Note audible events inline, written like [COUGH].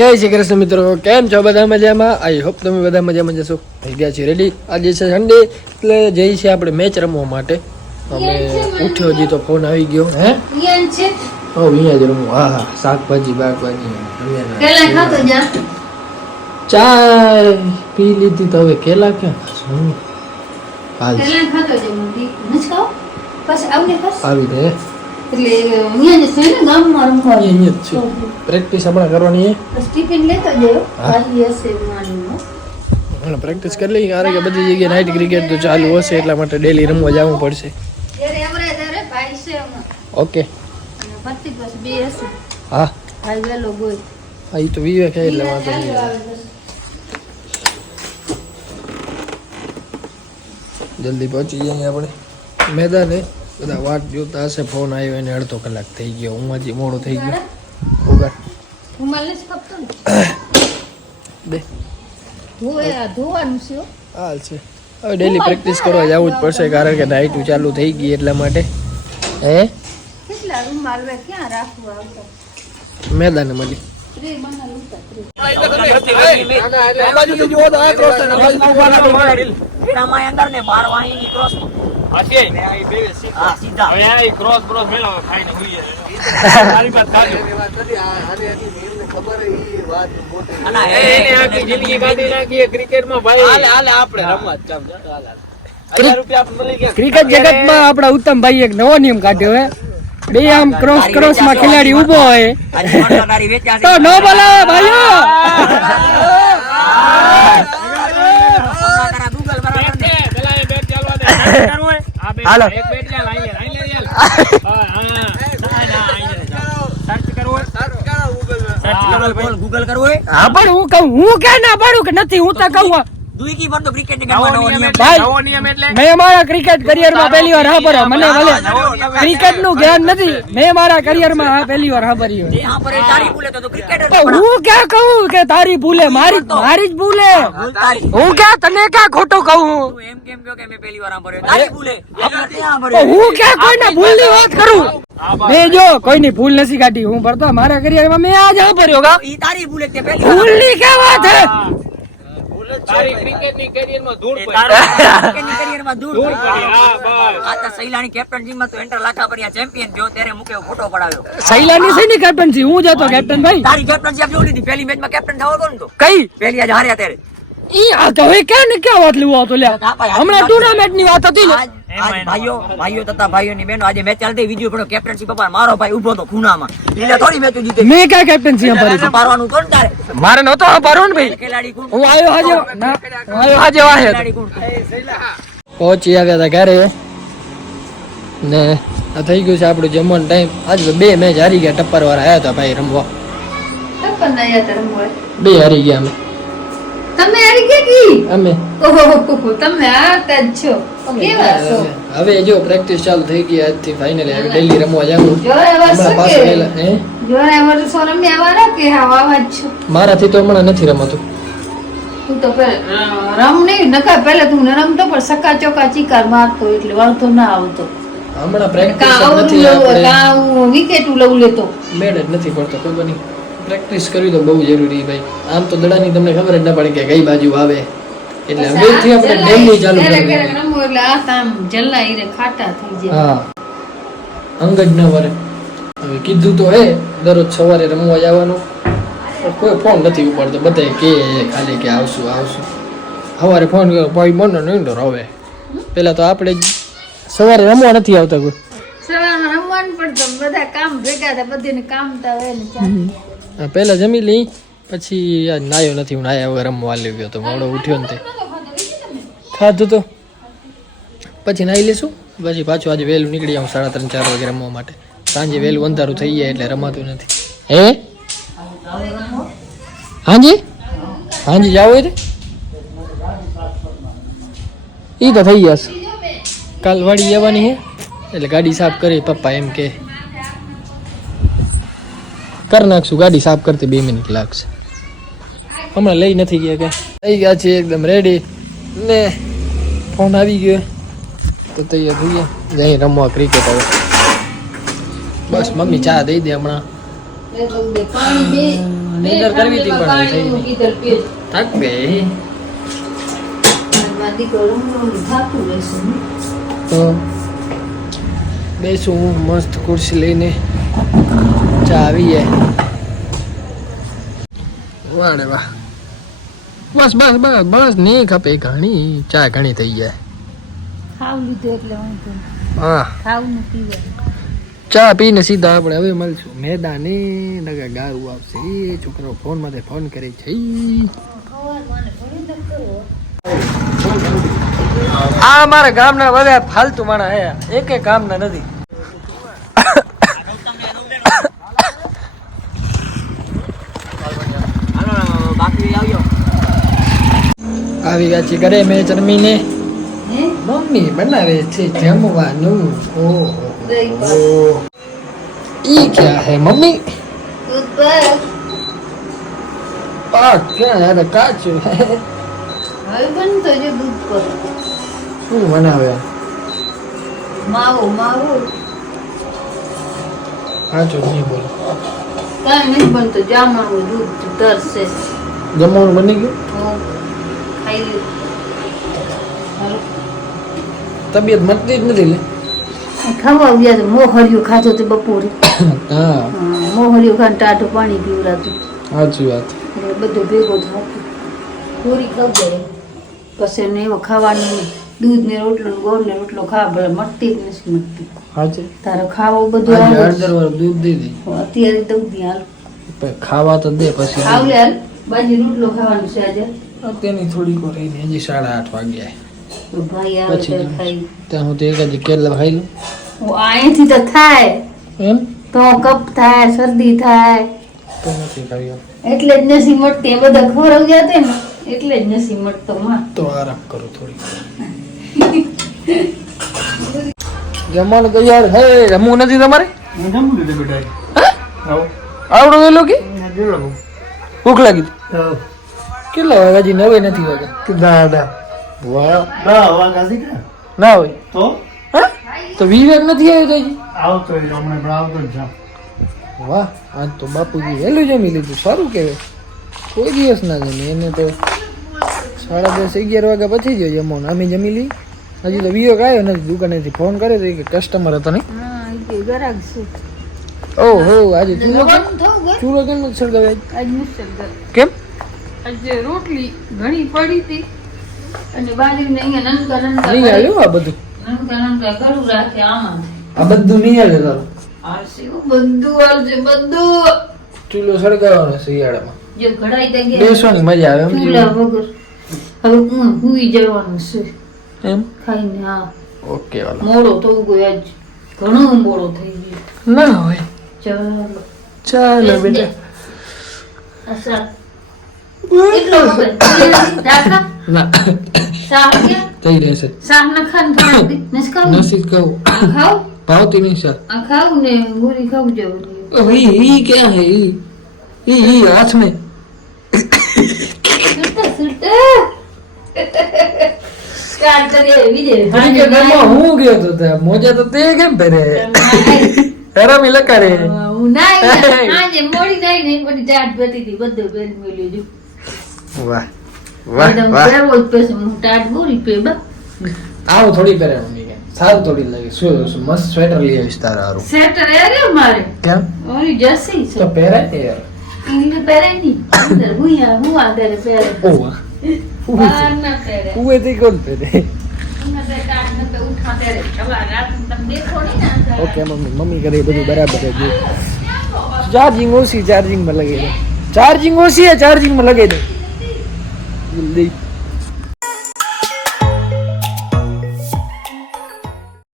જય શ્રી કૃષ્ણ મિત્રો કેમ છો બધા મજામાં? આઈ હોપ તમે બધા મજામાં જશો. થઈ ગયા છે રેડી આજે છે સન્ડે એટલે જઈ છે આપણે મેચ રમવા માટે. અમે ઉઠ્યો હજી તો ફોન આવી ગયો હે? ઓ અહીંયા જ રમવું હા હા શાકભાજી બાકભાજી ચાય પી લીધી તો હવે કેલા ક્યાં ખાશું? હાલ આવી દે એટલે અહીંયા જ છે ને ગામમાં રમવા અહીંયા જ છે. પ્રેક્ટિસ હમણાં કરવાની છે બસ ટિફિન લેતો જાયો. ભાઈ હશે માનીનો. પ્રેક્ટિસ કરી લઈએ કારણ કે બધી જગ્યાએ નાઇટ ક્રિકેટ તો ચાલુ હશે એટલા માટે ડેલી રમવા જવું પડશે. ઓકે. હા. હા એ તો વિવેક એટલે વાંધો નહીં. જલ્દી પહોંચી જઈએ આપણે. મેદાને બધા વાટ જોતા હશે ફોન આવ્યો એને અડધો કલાક થઈ ગયો. હું હજી મોડો થઈ ગયો. ઉગાડ બે. હાલ છે. હવે ડેલી પ્રેક્ટિસ કરવા જવું જ પડશે કારણ કે નાઇટ ચાલુ થઈ ગઈ એટલા માટે. હે? મેદાને મળી. અંદર ને બાર વાહિની ક્રોસ હા સીધા. ક્રોસ ક્રોસ મેળો ખાઈને હુઈ મારી વાત ખાજો અને એને આખી જિંદગી કાઢી નાખી ક્રિકેટમાં ભાઈ. હાલે હાલે આપણે રમવા જ હાલે ક્રિકેટ આપણા ઉત્તમભાઈ એક નવો નિયમ કાઢ્યો હે. બે આમ ક્રોસ ક્રોસમાં ખેલાડી ઊભો હોય. તો નો બોલાવે ભાઈઓ હમણાં તારા ગૂગલ બરાબર બેટ ને. દે, પેલા એ બેટ ચાલવા દે. બેટ કરવું હોય? આ બેટ, હાલો. એક બેટ લે, લાઈ લે, લાઈ લે, યાર. હા, હા. ના, ના, આઈ લે, ચાલો. સર્ચ કરવું હોય? સર્ચ ગૂગલ ગૂગલ કરવું હોય હા પણ હું કહું હું કે ના પાડું કે નથી હું તો કહું દુઈકી પર તો ક્રિકેટ નિયમ એટલે- ભાઈ. નવો નિયમ એટલે મેં મારા ક્રિકેટ કરિયરમાં પહેલી વાર હા મને ભલે. ક્રિકેટનું જ્ઞાન નથી. મેં મારા કરિયરમાં હા પહેલી વાર હા ભર્યો જે હા પર એ તારી ભૂલે તો તો ક્રિકેટર હું ક્યાં કહું કે તારી ભૂલે? મારી મારી જ ભૂલે. હું ક્યાં તને ક્યાં ખોટું કહું? એમ કેમ કે મેં પહેલી વાર સાંભળ્યો તારી ભૂલે. આપણે ત્યાં તો સાંભળ્યો હું ક્યાં કોઈના ભૂલની વાત કરું? મેં જો કોઈની ભૂલ નથી કાઢી. હું ભરતો મારા કરિયરમાં મેં આજ હા ભર્યો ભૂલની ક્યાં વાત હે. તારી ક્રિકેટની કેરિયરમાં [LAUGHS] ધૂળ પડી. ક્રિકેટની ધૂળ પડી, હા, બસ. આ તો સૈલાની કેપ્ટનશીપમાં તો એન્ટર લાખા પડ્યા ચેમ્પિયન જો ત્યારે મુકે ફોટો પડાવ્યો. સૈલાની છે ને હું જતો કેપ્ટન ભાઈ. તારી કેપ્ટનશીપ આપ જોઈ લીધી. પહેલી મેચમાં કેપ્ટન થવો ને તો? કઈ? પહેલી આજ હાર્યા ત્યારે. ઈ આ તો હવે ક્યાં ને ક્યાં વાત લેવો હતો હમણાં ટુર્નામેન્ટની વાત હતી ને ભાઈઓ ભાઈઓ તથા ભાઈઓની બહેનો આજે મેચ ચાલતી વીડિયો પણ કેપ્ટનશીપ પર મારો ભાઈ ઊભો તો ખૂણામાં. એટલે થોડી મેચ જીતે. મેં ક્યાં કેપ્ટનસી ભરી મારવાનું તો ને તારે? મારે નતો ભરવો ને ભાઈ. ખેલાડી કોણ? હું આવ્યો હાજે. હું આવ્યો હાજે વાહે પહોંચી આવ્યા હતા ઘરે. ને આ થઈ ગયું છે આપણું જમવાનું ટાઈમ આજ બે મેચ હારી ગયા ટપ્પર વાળા આવ્યા હતા ભાઈ રમવા. બે હારી ગયા અમે. તમે હારી ગયા કી? અમે. ઓહો તમે આ જ છો. હવે જો પ્રેક્ટિસ ચાલુ થઈ ગઈ આજથી ફાઇનલી હવે ડેલી રમવા જાવું મારાથી તો હમણાં નથી રમાતું. તું તો રમ નહીં નકા પેલા તું ન રમતો પણ સકા ચોકા ચીકાર મારતો એટલે વાળતો ના આવતો. હમણાં પ્રેક્ટિસ નથી આપણે વિકેટ લઉં લેતો. મેળ જ નથી પડતો ખબર નહીં પ્રેક્ટિસ કરવી તો બહુ જરૂરી ભાઈ. આમ તો દડાની તમને ખબર જ ના પડે કે કઈ બાજુ આવે એટલે હવેથી આપણે ડેલી ચાલુ કરી રમવું એટલે આ તામ આમ જલ્લા હીરે ખાટા થઈ જાય. હા. અંગ જ ન વરે હવે કીધું તો હે દરરોજ સવારે રમવા જવાનું. કોઈ ફોન નથી ઉપાડતો બધા કે ખાલી કે આવશું આવશું. સવારે ફોન કર્યો ભાઈ મને નહીં ડર હવે પેલા તો આપણે જ સવારે રમવા નથી આવતા કોઈ. સવારમાં રમવાનું પડતું બધા કામ ભેગા થાય બધીને કામ તા હોય ને ચાલે. હા, પહેલા જમી લઈ પછી નાયો નથી હું નાયા વગર રમવા લેવ્યો તો મોડો ઉઠ્યો ને તે. ખાધું તો? પછી નાહી લેશું. પછી પાછું આજે વહેલું નીકળી આવું સાડા ત્રણ, ચાર વાગે રમવા માટે. સાંજે વહેલું અંધારું થઈ જાય એટલે રમાતું નથી. હે? હાજી? હાજી જાવ હોય એ તો થઈ જશે. કાલ વાડી જવાની હે. એટલે ગાડી સાફ કરી, પપ્પા એમ કે. કરી નાખશું, ગાડી સાફ કરતી બે મિનિટ લાગશે. હમણાં લઈ નથી ગયા કે થઈ ગયા છે, એકદમ રેડી ને ફોન આવી ગયો. તો તૈયાર થઈ ગયા. જઈ રમવા ક્રિકેટ હવે. બસ મમ્મી ચા દઈ દે હમણાં. નીંદર કરવી હતી પણ થાક બે. તો બેસું હું મસ્ત ખુરશી લઈને. ચા આવી જાય. રે વાહ. બસ બસ બસ બસ નહીં ખપે ઘણી. ચા ઘણી થઈ જાય. ખાવ લીધું એટલે વાંધો હા. ચા પીને સીધા આપણે હવે મળશું. મેદાને નગર ગારું આવશે. છોકરો ફોન માટે ફોન કરે છે. આ મારા ગામના બધા ફાલતુ માણા હે. એક કામના નથી. બાકી આવ્યો આવી ગયા છે ઘરે. મેં જન્મીને મમ્મી બનાવે છે જમવાનું ઓહો દહીં ભાત. ઓહો. ઈ ક્યાં હે મમ્મી પાક ક્યાં યાર કાચું હે હવે બનતો છે દૂધ પર શું બનાવે માવો માવો કાચું નહીં બોલો કાંઈ નથી બનતો જામણું દૂધ તરશે જમવાનું બની ગયું ખાઈ. તબિયત મટતી જ નથી લે. ખાવા છે મોહરિયું ખાધો તો બપોરે. હા. મોહરિયું ખાને ટાઢું પાણી પીવડાતું સાચી વાત. એટલે બધું ભેગો થતું પૂરી ખાવ જાય પછી એને એવો ખાવાનું દૂધ ને રોટલો ગોળ ને રોટલો ખાવા ભલે મટતી જ નથી મટતી. સાચી તારે ખાવો બધું અડધર વાર દૂધ દઈ દે. અત્યારે દઉં દી હાલ. ખાવા તો દે પછી આવ્યા હાલ. બાજી રોટલો ખાવાનું છે આજે. તેની થોડીક વાર રહીને હજી સાડા આઠ વાગ્યા તો ભાઈ આવે પછી ખાઈ ત્યાં હું તો એક જ કેરલા લઉં હું અહીંથી તો થાય. એમ? તો કપ થાય શરદી થાય. તો નથી ખાવી એટલે જ નથી મટતી એ બધા ખોરવ્યા તે ને એટલે જ નથી મટતો માં. તો આરામ કરું થોડી. જમવાનું તો યાર હે રમવું નથી તમારે? આવડો વેલો કે? ભૂખ લાગી? કેટલા વાગ્યા હજી નવે નથી વાગ્યા? વાહ ના હોય. હા? તો વી વાગ નથી આવ્યો તો હજી વાહ આજ તો બાપુજી વહેલું જમી લીધું. સારું કહેવાય. કોઈ દિવસ ના જમી. એને તો સાડા દસ અગિયાર વાગ્યા પછી જ જમવાનું. અમે જમી લઈ હજી તો વિયોગ આવ્યો નથી. દુકાનેથી ફોન કર્યો તો કે કસ્ટમર હતો છે ઓહ હો આજે ચૂલો ચૂલો કેમ ગયું કેમ? આજે રોટલી ઘણી પડી હતી. અને બાજરીને અહીંયા નનકા નનકા નહીં કરી- આ બધું? નનકા નનકા કરું રાખે આમાં. આ બધું નહીં આવે તારું? આવશે હો, બધું આવશે બધું. ચૂલો સળગાવવાનો શિયાળામાં. જો ઘડાઈ તો બેસવાની મજા આવે ચૂલા વગર. હવે હું હુઈ જવાનું છે. એમ? ખાઈને હા. ઓકે વાલો મોડો થવું ગયો આજ. ઘણો મોડો થઈ ગયો. ના હોય. ચાલો. ચાલો બેટા. અસર. એટલો વખત. રાખા. ના થઈ રહેશે શાહ ન ખાન ખાવું કહું ખાવ ભાવતી નહીં સર ખાવ ને પૂરી ખાવ જવું ઈ ઈ ક્યાં હે ઈ ઈ ઈ હાથ સુરતા સુરતા ઘરમાં હું ગયો તો તે મોજા તો તે કેમ પહેરે લકારે હું ના આજે મોડી નાઈ ને બધી જાટ બધી હતી બધું પહેરી મેલ્યું વાહ વાહ એકદમ વાહ પહેરવો જ પહેરશે. હું ટાટ બોરી પે બા આવું થોડી પહેરે મમ્મી કે સારું થોડી લાગે શું શું મસ્ત સ્વેટર લઈ આવીશ તારા હારું સેટર એ મારે કેમ ઓરી જસી છે તો પહેરાય ને યાર એને પહેરાય નહીં અંદર હું યાર હું આધારે પહેરે ઓ વાહ બહાર ના પહેરે કુવેથી કોણ પહેરે એના બે ટાટ ને બે ઉઠા પહેરે સવાર રાત તમે દેખો નહીં ને અંદર. ઓકે મમ્મી મમ્મી કરે એ બધું બરાબર છે ચાર્જિંગ ઓછી ચાર્જિંગમાં લગાવી દે ચાર્જિંગ ઓછી છે ચાર્જિંગમાં લગાવી દે જલ્દી